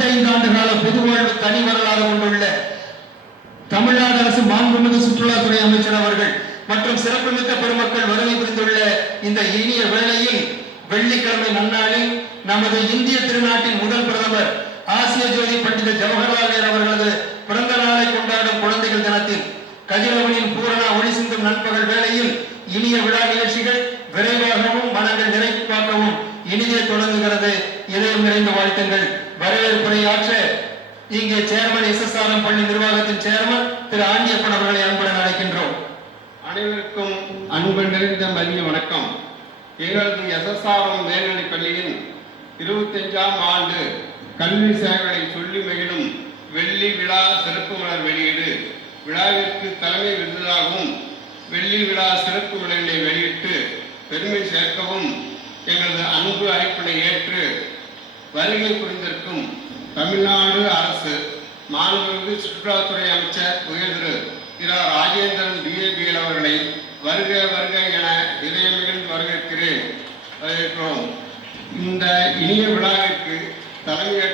55 ஆண்டு கால பொதுவாழ்வு தனி வரலாறு கொண்டுள்ள தமிழ்நாடு அரசு மாண்புமிகு சுற்றுலாத்துறை அமைச்சர் அவர்கள் மற்றும் சிறப்புமிக்க பெருமக்கள் வருகை புரிந்துள்ள இந்த இனிய வேளையில் வெள்ளிக்கிழமை நன்னாளில் நமது இந்திய திருநாட்டின் முதல் பிரதமர் ஆசிய ஜோதி பண்டித ஜவஹர்லால் நேரு அவர்களது பிறந்த நாளை கொண்டாடும் குழந்தைகள் தினத்தில் கதிரவனின் பூரண ஒளி சிந்தும் நண்பகல் வேளையில் இனிய விழா நிகழ்ச்சிகள் விரைவாகவும் மனங்கள் நிறைவாக்கவும் இனிதே தொடங்குகிறது. இதயம் நிறைந்த வாழ்த்துங்கள். வரவேற்புரை ஆற்ற இங்கே சேர்மன் எஸ்எஸ்ஆர்எம் பள்ளி நிர்வாகத்தின் சேர்மன் திரு ஆண்டியப்பன் அவர்களை அன்புடன் அழைக்கின்றோம். அனைவருக்கும் அன்பு நிறைந்த மதிய வணக்கம். எங்களது எஸ்எஸ்ஆர்எம் மேல்நிலைப் பள்ளியின் இருபத்தஞ்சாம் ஆண்டு கல்வி சேவைகளை சொல்லி மகிழும் வெள்ளி விழா சிறப்பு மலர் வெளியீடு விழாவிற்கு தலைமை விருதாகவும் வெள்ளி விழா சிறப்பு மலர்களை வெளியிட்டு பெருமை சேர்க்கவும் எங்களது அன்பு அழைப்பினை ஏற்று வருகை புரிந்திருக்கும் தமிழ்நாடு அரசு மாண்புமிகு சுற்றுலாத்துறை அமைச்சர் உயர் திரு ராஜேந்திரன் பிஏபிஎல் அவர்களை வருக வருக என இதயமிகுந்து வரவேற்கிறேன். வரவேற்கிறோம். இந்த இனிய விழாவிற்கு தலைமை